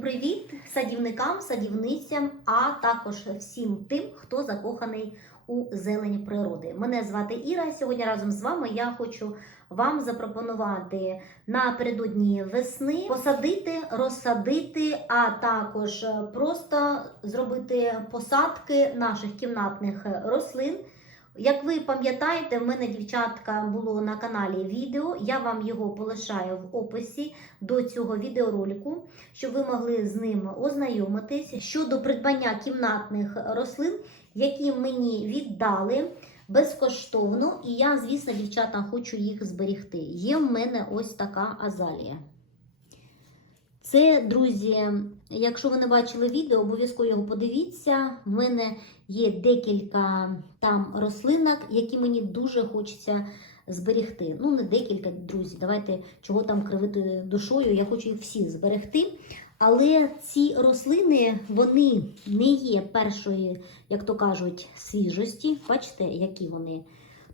Привіт садівникам, садівницям, а також всім тим, хто закоханий у зелені природи. Мене звати Іра. Сьогодні разом з вами я хочу вам запропонувати напередодні весни посадити, розсадити, а також просто зробити посадки наших кімнатних рослин. Як ви пам'ятаєте, в мене дівчатка було на каналі відео. Я вам його полишаю в описі до цього відеоролику, щоб ви могли з ним ознайомитись щодо придбання кімнатних рослин, які мені віддали безкоштовно. І я, звісно, дівчата, хочу їх зберегти. Є в мене ось така азалія. Це, друзі, якщо ви не бачили відео, обов'язково його подивіться. В мене є декілька там рослинок, які мені дуже хочеться зберегти. Ну, не декілька, друзі, давайте чого там кривити душою, я хочу їх всі зберегти. Але ці рослини, вони не є першої, як то кажуть, свіжості. Бачите, які вони.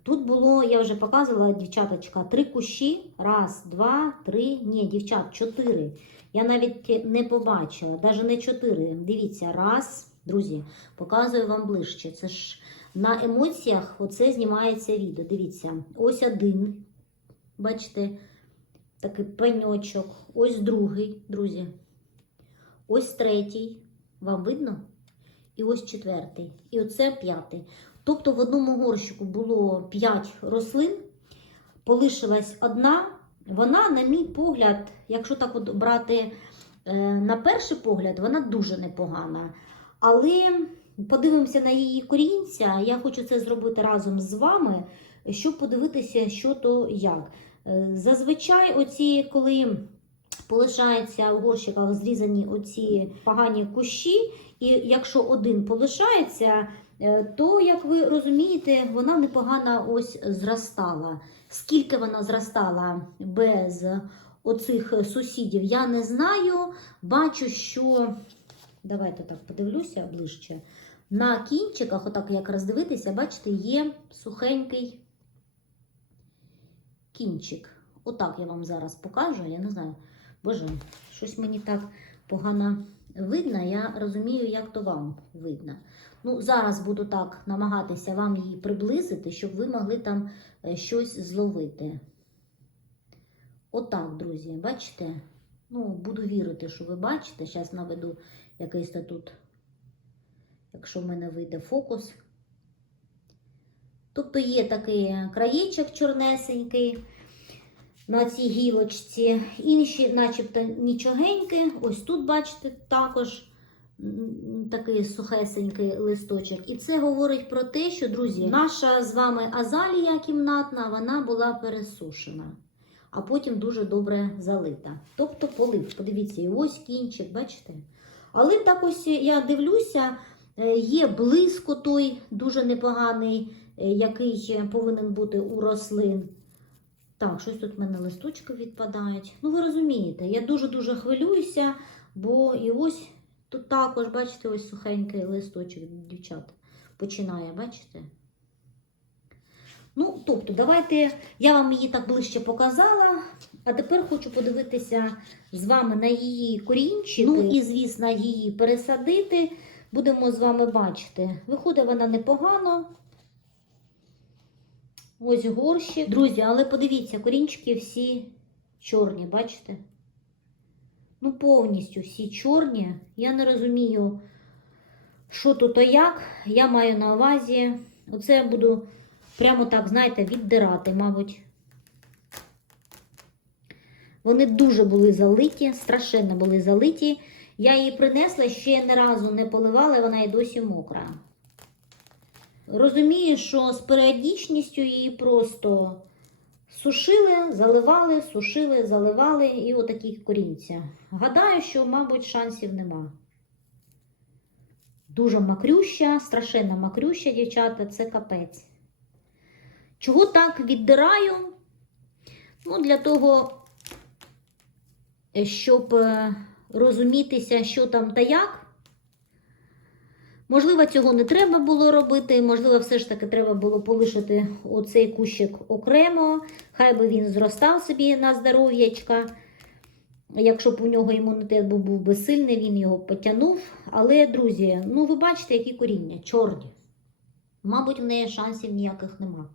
Тут було, я вже показувала, дівчаточка, три кущі. Раз, два, три. Ні, дівчат, чотири. Я навіть не побачила, навіть не чотири. Дивіться, раз, друзі, показую вам ближче. Це ж на емоціях оце знімається відео. Дивіться, ось один. Бачите, такий пеньочок. Ось другий, друзі. Ось третій. Вам видно? І ось четвертий. І оце п'ятий. Тобто в одному горщику було 5 рослин, полишилась одна. Вона, на мій погляд, якщо так от брати е, на перший погляд, вона дуже непогана. Але подивимося на її корінця. Я хочу це зробити разом з вами, щоб подивитися, що то як. Е, Зазвичай, оці, коли полишаються у горщиках зрізані оці погані кущі, і якщо один полишається, е, то, як ви розумієте, вона непогано ось зростала. Скільки вона зростала без оцих сусідів, я не знаю. Бачу, що давайте так подивлюся ближче. На кінчиках, отак як роздивитися, бачите, є сухенький кінчик. Отак я вам зараз покажу, я не знаю. Боже, щось мені так погано видно, я розумію, як то вам видно. Ну, зараз буду так намагатися вам її приблизити, щоб ви могли там е, щось зловити. Отак, друзі, бачите? Ну, буду вірити, що ви бачите. Зараз наведу якийсь тут, якщо в мене вийде фокус. Тобто є такий краєчок чорнесенький на цій гілочці. Інші, начебто, нічогенькі. Ось тут, бачите, також такий сухесенький листочок. І це говорить про те, що, друзі, наша з вами азалія кімнатна, вона була пересушена, а потім дуже добре залита. Тобто полив. Подивіться, і ось кінчик, бачите? Але так ось я дивлюся, е, є блиско той дуже непоганий, е, який повинен бути у рослин. Так, щось тут в мене листочки відпадають. Ну, ви розумієте, я дуже-дуже хвилююся, бо і ось тут також, бачите, ось сухенький листочок, дівчат, починає, бачите? Ну, тобто, давайте я вам її так ближче показала, а тепер хочу подивитися з вами на її корінчики. Ну і, звісно, її пересадити. Будемо з вами бачити. Виходить вона непогано. Ось горщик. Друзі, але подивіться, корінчики всі чорні, бачите? Ну, повністю всі чорні. Я не розумію, що тут а як. Я маю на увазі. Оце я буду прямо так, знаєте, віддирати, мабуть. Вони дуже були залиті, страшенно були залиті. Я її принесла, ще не разу не поливала, вона і досі мокра. Розумію, що з періодичністю її просто сушили, заливали, сушили, заливали і отакі корінця. Гадаю, що, мабуть, шансів нема. Дуже макрюща, страшенно макрюща, дівчата, це капець. Чого так віддираю? Ну, для того, щоб е, розумітися, що там та як. Можливо, цього не треба було робити, можливо, все ж таки треба було полишити оцей кущик окремо, хай би він зростав собі на здоров'ячка. Якщо б у нього імунітет був, був би сильний, він його потягнув. Але, друзі, ну ви бачите, які коріння, чорні. Мабуть, в неї шансів ніяких нема.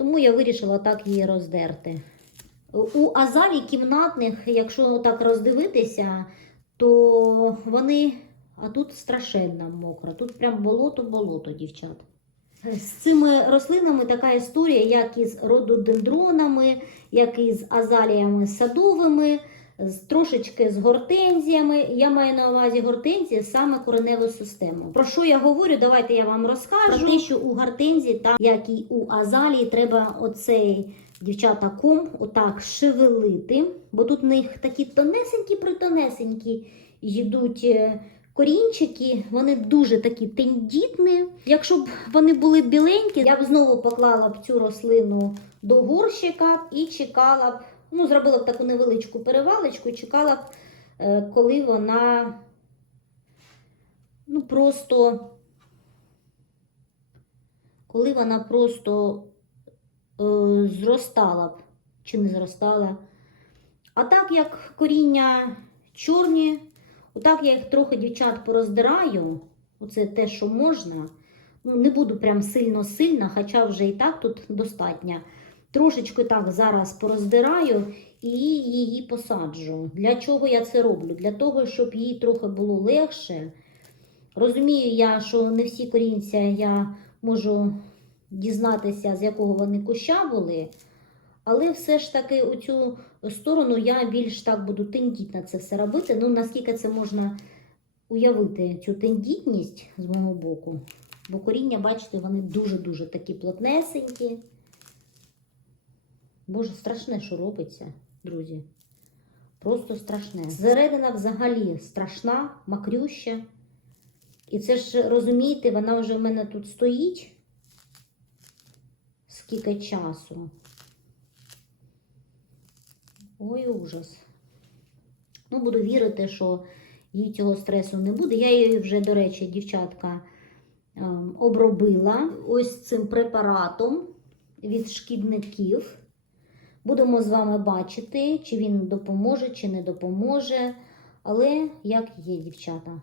Тому я вирішила так її роздерти. У азалі кімнатних, якщо так роздивитися, то вони, а тут страшенно мокро, тут прям болото-болото, дівчат. З цими рослинами така історія, як із рододендронами, як і з азаліями садовими, з, трошечки з гортензіями. Я маю на увазі гортензії саме кореневу систему. Про що я говорю? Давайте я вам розкажу. Про те, що у гортензії, так як і у азалії, треба оцей дівчата ком отак шевелити, бо тут в них такі тонесенькі-притонесенькі йдуть е, корінчики, вони дуже такі тендітні. Якщо б вони були біленькі, я б знову поклала б цю рослину до горщика і чекала б, ну, зробила б таку невеличку перевалочку і чекала б, е, коли вона ну, просто, коли вона просто е, зростала б, чи не зростала. А так як коріння чорні, отак я їх трохи дівчат пороздираю. Оце те, що можна. Ну, не буду прям сильно-сильно, хоча вже і так тут достатньо. Трошечки так зараз пороздираю і її посаджу. Для чого я це роблю? Для того, щоб їй трохи було легше. Розумію я, що не всі корінця я можу дізнатися, з якого вони куща були. Але все ж таки у цю сторону я більш так буду тендітно це все робити. Ну, наскільки це можна уявити, цю тендітність з мого боку. Бо коріння, бачите, вони дуже-дуже такі плотнесенькі. Боже, страшне, що робиться, друзі. Просто страшне. Зсередина взагалі страшна, макрюща. І це ж, розумієте, вона вже в мене тут стоїть. Скільки часу. Ой, ужас. Ну, буду вірити, що їй цього стресу не буде. Я її вже, до речі, дівчатка ем, обробила ось цим препаратом від шкідників. Будемо з вами бачити, чи він допоможе, чи не допоможе. Але як є, дівчата.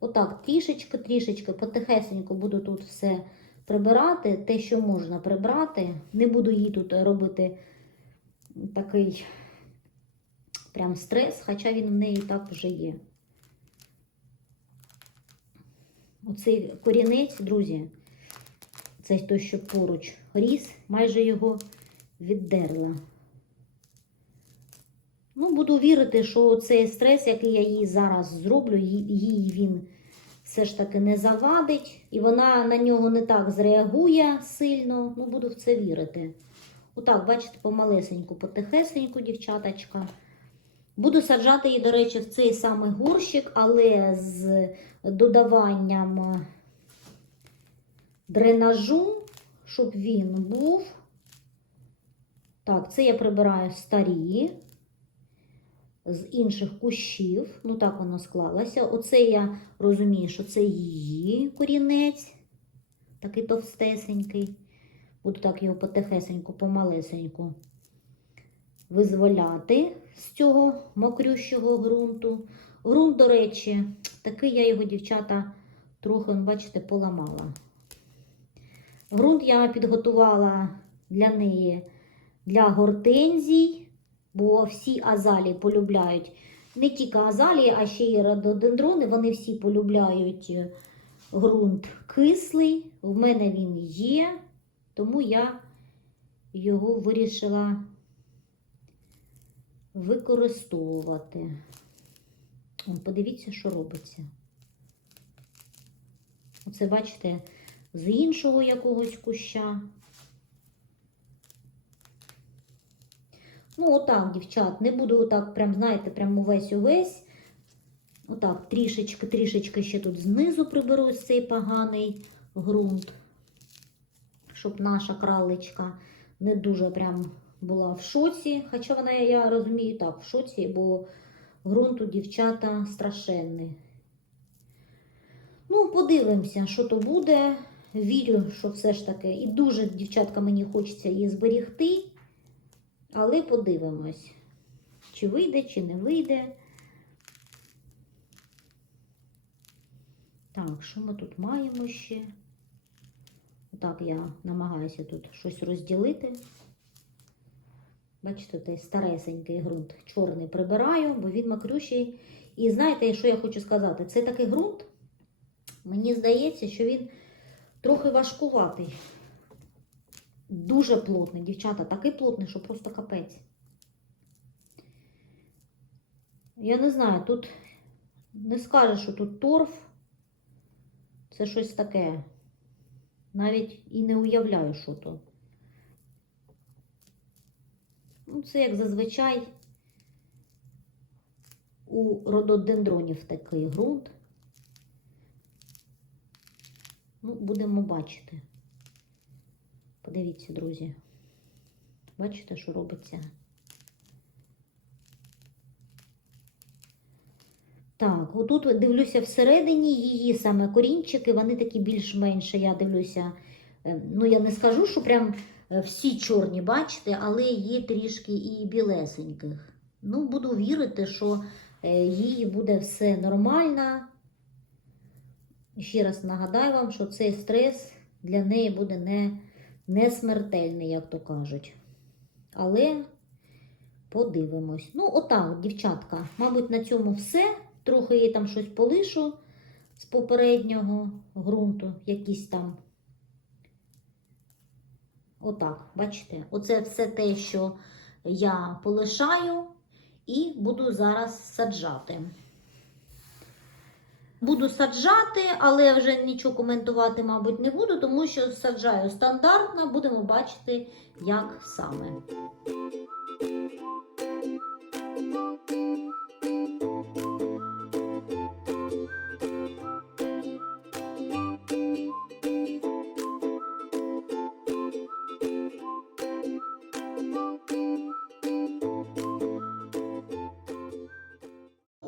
Отак, трішечки, трішечки, потихесенько буду тут все прибирати, те, що можна прибрати. Не буду їй тут робити такий прям стрес, хоча він в неї так вже є. Оцей корінець, друзі, це той, що поруч ріс, майже його віддерла. Ну, буду вірити, що цей стрес, який я їй зараз зроблю, їй він все ж таки не завадить, і вона на нього не так зреагує сильно. Ну, буду в це вірити. Отак, бачите, помалесеньку, потихесеньку, дівчаточка. Буду саджати її, до речі, в цей самий горщик, але з додаванням дренажу, щоб він був. Так, це я прибираю старі з інших кущів. Ну, так воно склалося. Оце я розумію, що це її корінець, такий товстесенький. Буду так його потихесеньку, помалесеньку визволяти з цього мокрющого ґрунту. Грунт, до речі, такий я його, дівчата, трохи, бачите, поламала. Грунт я підготувала для неї для гортензій, бо всі азалії полюбляють. Не тільки азалії, а ще й рододендрони, вони всі полюбляють ґрунт кислий. В мене він є. Тому я його вирішила використовувати. Подивіться, що робиться. Оце, бачите, з іншого якогось куща. Ну, отак, дівчат, не буду отак, прям, знаєте, прям увесь-увесь. Отак, трішечки-трішечки ще тут знизу приберу цей поганий ґрунт щоб наша кралечка не дуже прям була в шоці. Хоча вона, я розумію, так, в шоці, бо ґрунт у дівчата страшенний. Ну, подивимося, що то буде. Вірю, що все ж таки, і дуже, дівчатка, мені хочеться її зберігти. Але подивимось, чи вийде, чи не вийде. Так, що ми тут маємо ще? Так, я намагаюся тут щось розділити. Бачите, той старесенький ґрунт чорний прибираю, бо він макрющий. І знаєте, що я хочу сказати? Це такий ґрунт, мені здається, що він трохи важкуватий. Дуже плотний, дівчата, такий плотний, що просто капець. Я не знаю, тут не скажеш, що тут торф. Це щось таке. Навіть і не уявляю, що то. Ну, це як зазвичай у рододендронів такий ґрунт. Ну, будемо бачити. Подивіться, друзі. Бачите, що робиться? Так, отут дивлюся всередині її саме корінчики, вони такі більш-менш, я дивлюся. е, Ну, я не скажу, що прям е, всі чорні, бачите, але є трішки і білесеньких. Ну, буду вірити, що е, їй буде все нормально. Ще раз нагадаю вам, що цей стрес для неї буде не, не смертельний, як то кажуть. Але подивимось. Ну, отак, дівчатка, мабуть, на цьому все. Трохи їй там щось полишу з попереднього ґрунту, якісь там. Отак, бачите? Оце все те, що я полишаю, і буду зараз саджати. Буду саджати, але вже нічого коментувати, мабуть, не буду, тому що саджаю стандартно, будемо бачити, як саме.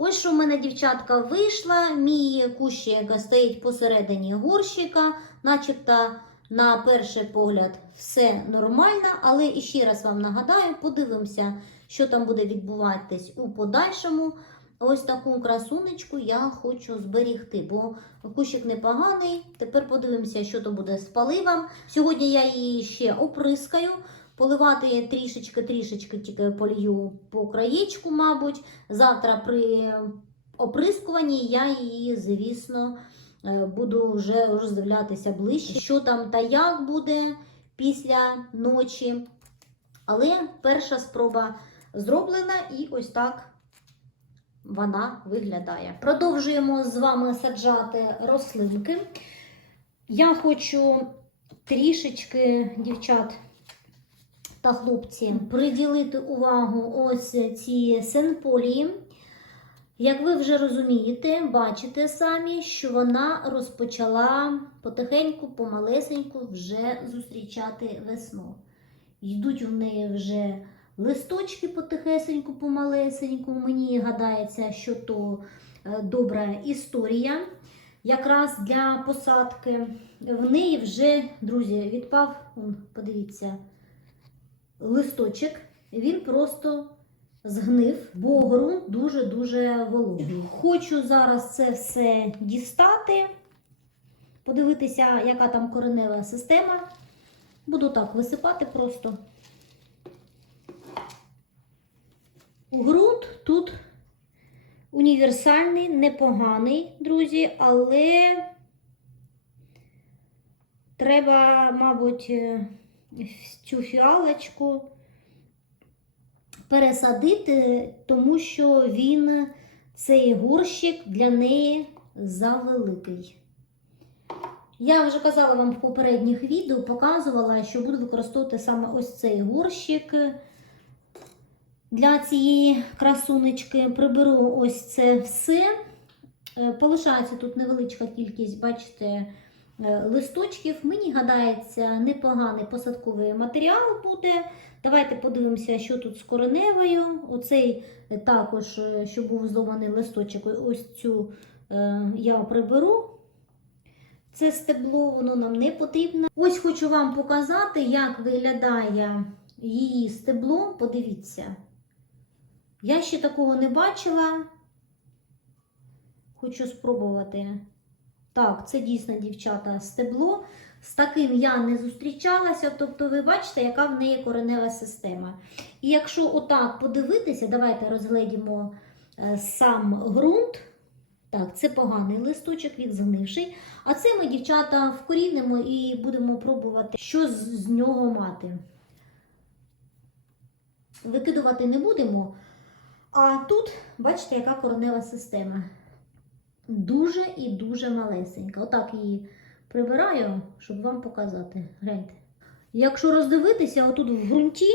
Ось що в мене дівчатка вийшла. Мій кущик стоїть посередині горщика, начебто, на перший погляд, все нормально, але і ще раз вам нагадаю, подивимося, що там буде відбуватись у подальшому. Ось таку красунечку я хочу зберігти, бо кущик непоганий. Тепер подивимося, що то буде з паливом. Сьогодні я її ще оприскаю. Поливати трішечки-трішечки тільки полью по краєчку, мабуть. Завтра при оприскуванні я її, звісно, е, буду вже роздивлятися ближче, що там та як буде після ночі. Але перша спроба зроблена і ось так вона виглядає. Продовжуємо з вами саджати рослинки. Я хочу трішечки, дівчат та хлопці, приділити увагу ось ці сенполії. Як ви вже розумієте, бачите самі, що вона розпочала потихеньку, помалесеньку вже зустрічати весну. Йдуть у неї вже листочки потихесеньку, помалесеньку. Мені гадається, що то е, добра історія. Якраз для посадки. В неї вже, друзі, відпав, подивіться, листочок, він просто згнив, бо ґрунт дуже-дуже вологий. Хочу зараз це все дістати, подивитися, яка там коренева система. Буду так висипати просто. Ґрунт тут універсальний, непоганий, друзі, але треба, мабуть, е, цю фіалочку пересадити, тому що він, цей горщик для неї завеликий. Я вже казала вам в попередніх відео, показувала, що буду використовувати саме ось цей горщик для цієї красунечки. Приберу ось це все. Е, Полишається тут невеличка кількість, бачите, листочків. Мені гадається, непоганий посадковий матеріал буде. Давайте подивимося, що тут з кореневою. Оцей е, також, е, що був зломаний листочок, ось цю е, я приберу. Це стебло, воно нам не потрібно. Ось хочу вам показати, як виглядає її стебло, подивіться. Я ще такого не бачила. Хочу спробувати. Так, це дійсно, дівчата, стебло. З таким я не зустрічалася, тобто ви бачите, яка в неї коренева система. І якщо отак подивитися, давайте розглядімо е, сам ґрунт. Так, це поганий листочок, він згнивший. А це ми, дівчата, вкорінимо і будемо пробувати, що з, нього мати. Викидувати не будемо. А тут, бачите, яка коренева система. Дуже і дуже малесенька. Отак її прибираю, щоб вам показати. Гляньте. Якщо роздивитися, отут в ґрунті,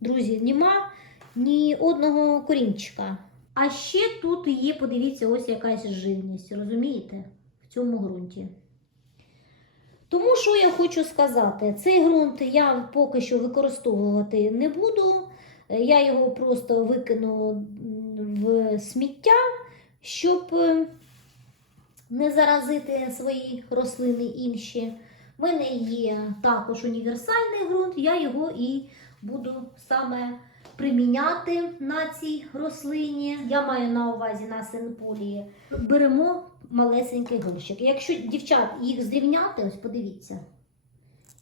друзі, нема ні одного корінчика. А ще тут є, подивіться, ось якась живність, розумієте? В цьому ґрунті. Тому що я хочу сказати, цей ґрунт я поки що використовувати не буду. Я його просто викину в сміття, щоб е, не заразити свої рослини інші. У мене є також універсальний ґрунт, я його і буду саме приміняти на цій рослині. Я маю на увазі на синполії. Беремо малесенький горщик. Якщо дівчат їх зрівняти, ось подивіться.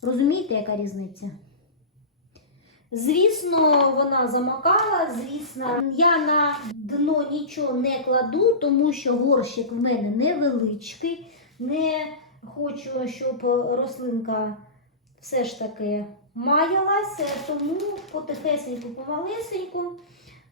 Розумієте, яка різниця? Звісно, вона замокала, звісно, я на дно нічого не кладу, тому що горщик в мене невеличкий. Не хочу, щоб рослинка все ж таки маялася, тому потихесеньку, помалесеньку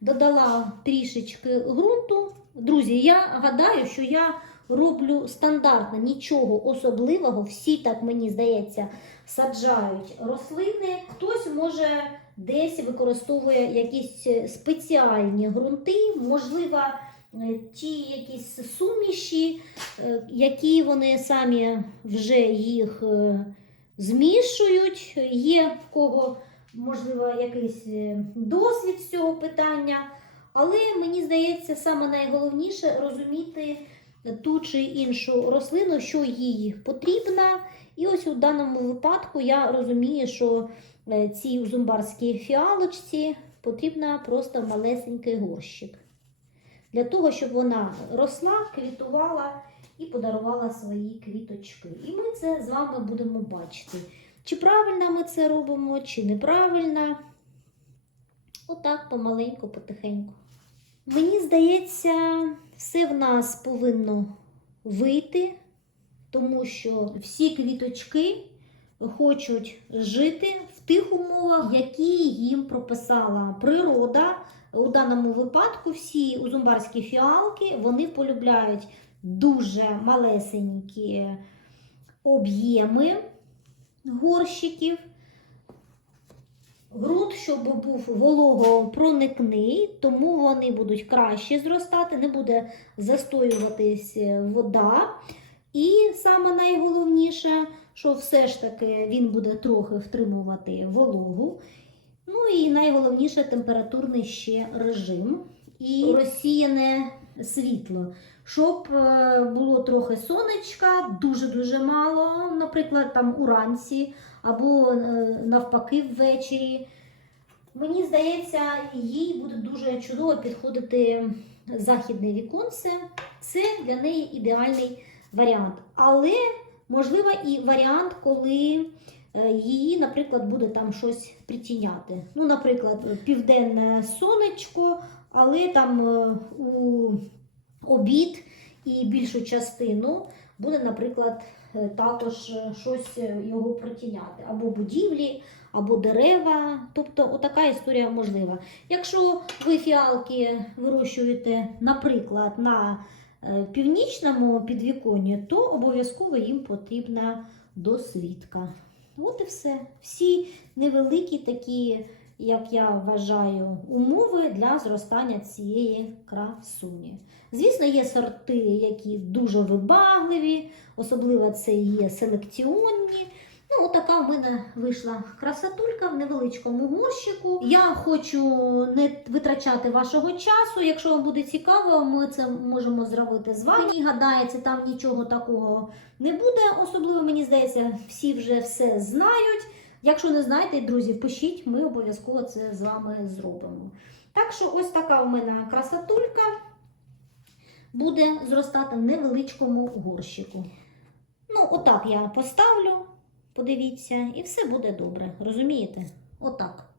додала трішечки ґрунту. Друзі, я гадаю, що я роблю стандартно, нічого особливого. Всі, так мені здається, саджають рослини. Хтось може десь використовує якісь спеціальні ґрунти, можливо, е, ті якісь суміші, е, які вони самі вже їх е, змішують. Є в кого, можливо, якийсь е, досвід з цього питання. Але мені здається, саме найголовніше розуміти ту чи іншу рослину, що їй потрібно. І ось у даному випадку я розумію, що е, цій узумбарській фіалочці потрібна просто малесенький горщик. Для того, щоб вона росла, квітувала і подарувала свої квіточки. І ми це з вами будемо бачити. Чи правильно ми це робимо, чи неправильно. Отак помаленьку, потихеньку. Мені здається, все в нас повинно вийти, тому що всі квіточки хочуть жити тих умовах, які їм прописала природа. У даному випадку всі узумбарські фіалки вони полюбляють дуже малесенькі об'єми горщиків. Грунт, щоб був вологопроникний, тому вони будуть краще зростати, не буде застоюватись вода. І саме найголовніше, що все ж таки він буде трохи втримувати вологу. Ну і найголовніше температурний ще режим і розсіяне світло. Щоб е, було трохи сонечка, дуже-дуже мало, наприклад, там уранці або е, навпаки ввечері. Мені здається, їй буде дуже чудово підходити західне віконце. Це для неї ідеальний варіант. Але, можливо, і варіант, коли е, її, наприклад, буде там щось притіняти. Ну, наприклад, південне сонечко, але там е, у обід і більшу частину буде, наприклад, е, також щось його протіняти. Або будівлі, або дерева. Тобто, отака історія можлива. Якщо ви фіалки вирощуєте, наприклад, на північному підвіконні, то обов'язково їм потрібна досвідка. От і все. Всі невеликі такі, як я вважаю, умови для зростання цієї красуні. Звісно, є сорти, які дуже вибагливі, особливо це є селекціонні. Ну, така в мене вийшла красотулька в невеличкому горщику. Я хочу не витрачати вашого часу. Якщо вам буде цікаво, ми це можемо зробити з вами. Мені гадається, там нічого такого не буде. Особливо, мені здається, всі вже все знають. Якщо не знаєте, друзі, пишіть, ми обов'язково це з вами зробимо. Так що ось така у мене красотулька буде зростати в невеличкому горщику. Ну, отак я поставлю, подивіться, і все буде добре. Розумієте? Отак.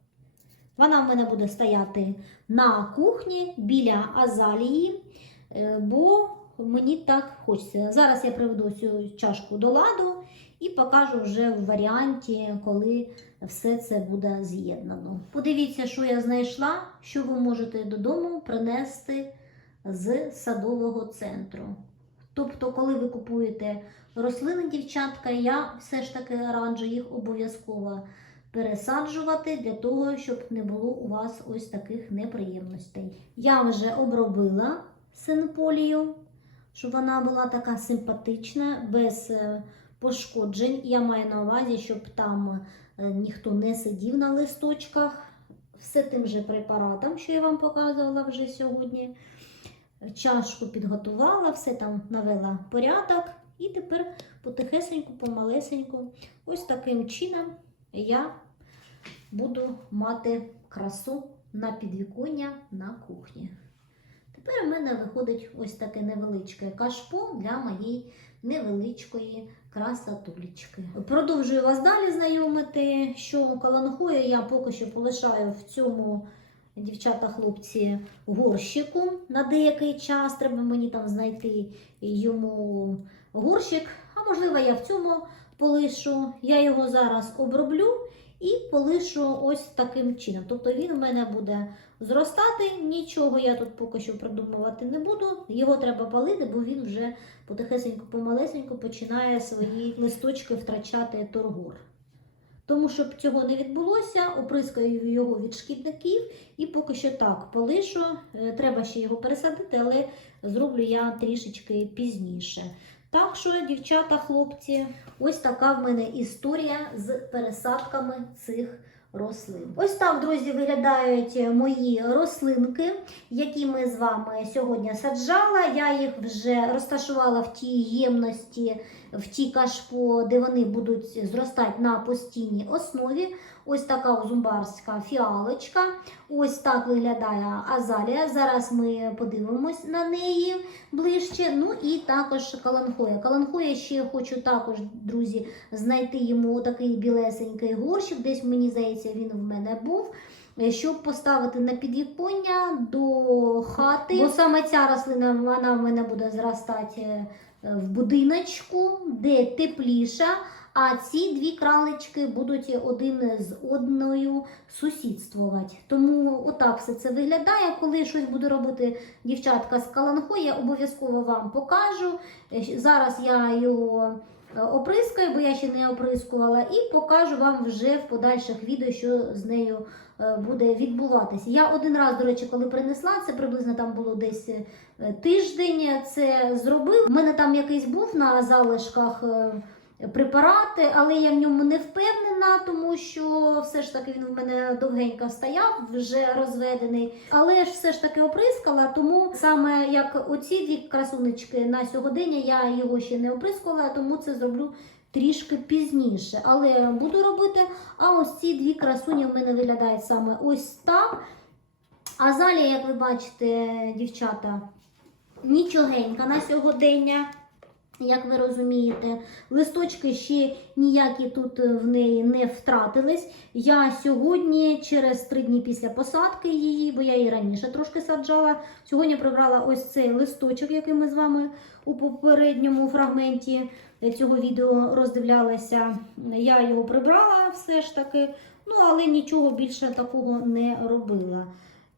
Вона в мене буде стояти на кухні біля азалії, е, бо мені так хочеться. Зараз я приведу цю чашку до ладу і покажу вже в варіанті, коли все це буде з'єднано. Подивіться, що я знайшла, що ви можете додому принести з садового центру. Тобто, коли ви купуєте рослини, дівчатка, я все ж таки раджу їх обов'язково пересаджувати для того, щоб не було у вас ось таких неприємностей. Я вже обробила синполію, щоб вона була така симпатична, без е, пошкоджень. Я маю на увазі, щоб там е, ніхто не сидів на листочках. Все тим же препаратом, що я вам показувала вже сьогодні. Чашку підготувала, все там навела порядок. І тепер потихесеньку, помалесеньку, ось таким чином я буду мати красу на підвіконня на кухні. Тепер у мене виходить ось таке невеличке кашпо для моєї невеличкої красотулечки. Продовжую вас далі знайомити, що каланхою я поки що полишаю в цьому дівчата-хлопці горщику на деякий час. Треба мені там знайти йому горщик. А можливо, я в цьому полишу. Я його зараз оброблю і полишу ось таким чином. Тобто він у мене буде зростати, нічого я тут поки що придумувати не буду. Його треба палити, бо він вже потихесенько, помалесенько починає свої листочки втрачати торгор. Тому, щоб цього не відбулося, оприскаю його від шкідників і поки що так полишу. Е, Треба ще його пересадити, але зроблю я трішечки пізніше. Так що, дівчата, хлопці, ось така в мене історія з пересадками цих рослин. Ось так, друзі, виглядають мої рослинки, які ми з вами сьогодні саджала. Я їх вже розташувала в тій ємності, в тій кашпо, де вони будуть зростати на постійній основі. Ось така зумбарська фіалочка. Ось так виглядає азалія. Зараз ми подивимось на неї ближче. Ну і також каланхоя. Каланхоя ще хочу також, друзі, знайти йому такий білесенький горщик. Десь мені здається, він в мене був. Щоб поставити на підвіконня до хати, бо саме ця рослина вона в мене буде зростати е, в будиночку, де тепліше. А ці дві кралечки будуть один з одною сусідствувати. Тому отак все це виглядає. Коли щось буду робити дівчатка з каланхо, я обов'язково вам покажу. Е, Зараз я його оприскаю, бо я ще не оприскувала, і покажу вам вже в подальших відео, що з нею е, буде відбуватися. Я один раз, до речі, коли принесла, це приблизно там було десь е, тиждень. Це зробив. У мене там якийсь був на залишках. Препарати, але я в ньому не впевнена, тому що все ж таки він в мене довгенько стояв, вже розведений. Але ж все ж таки оприскала, тому саме як оці дві красунечки на сьогодення я його ще не оприскувала, тому це зроблю трішки пізніше. Але буду робити. А ось ці дві красуні в мене виглядають саме ось так. Азалія, як ви бачите, дівчата, нічогенька на сьогодення. Як ви розумієте, листочки ще ніякі тут в неї не втратились. Я сьогодні, через три дні після посадки її, бо я її раніше трошки саджала. Сьогодні прибрала ось цей листочок, який ми з вами у попередньому фрагменті цього відео роздивлялися. Я його прибрала все ж таки, ну але нічого більше такого не робила.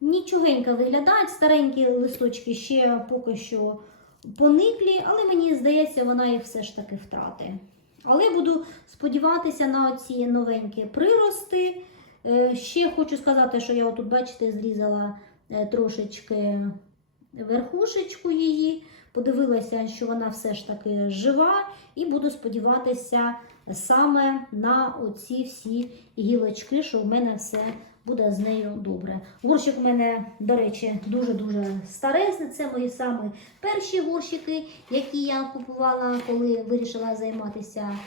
Нічогенько виглядають, старенькі листочки ще поки що пониклі, але мені здається, вона їх все ж таки втрати. Але буду сподіватися на ці новенькі прирости. Е, Ще хочу сказати, що я отут, бачите, зрізала е, трошечки верхушечку її, подивилася, що вона все ж таки жива, і буду сподіватися саме на оці всі гілочки, що в мене все буде з нею добре. Горщик у мене, до речі, дуже-дуже старезний. Це мої самі перші горщики, які я купувала, коли вирішила займатися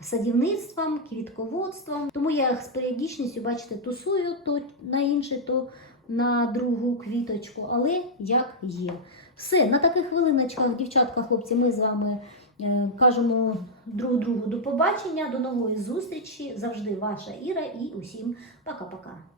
садівництвом, квітководством. Тому я з періодичністю, бачите, тусую то на інше, то на другу квіточку, але як є. Все, на таких хвилиночках, дівчатка, хлопці, ми з вами е, кажемо друг другу до побачення, до нової зустрічі. Завжди ваша Іра і усім пока-пока.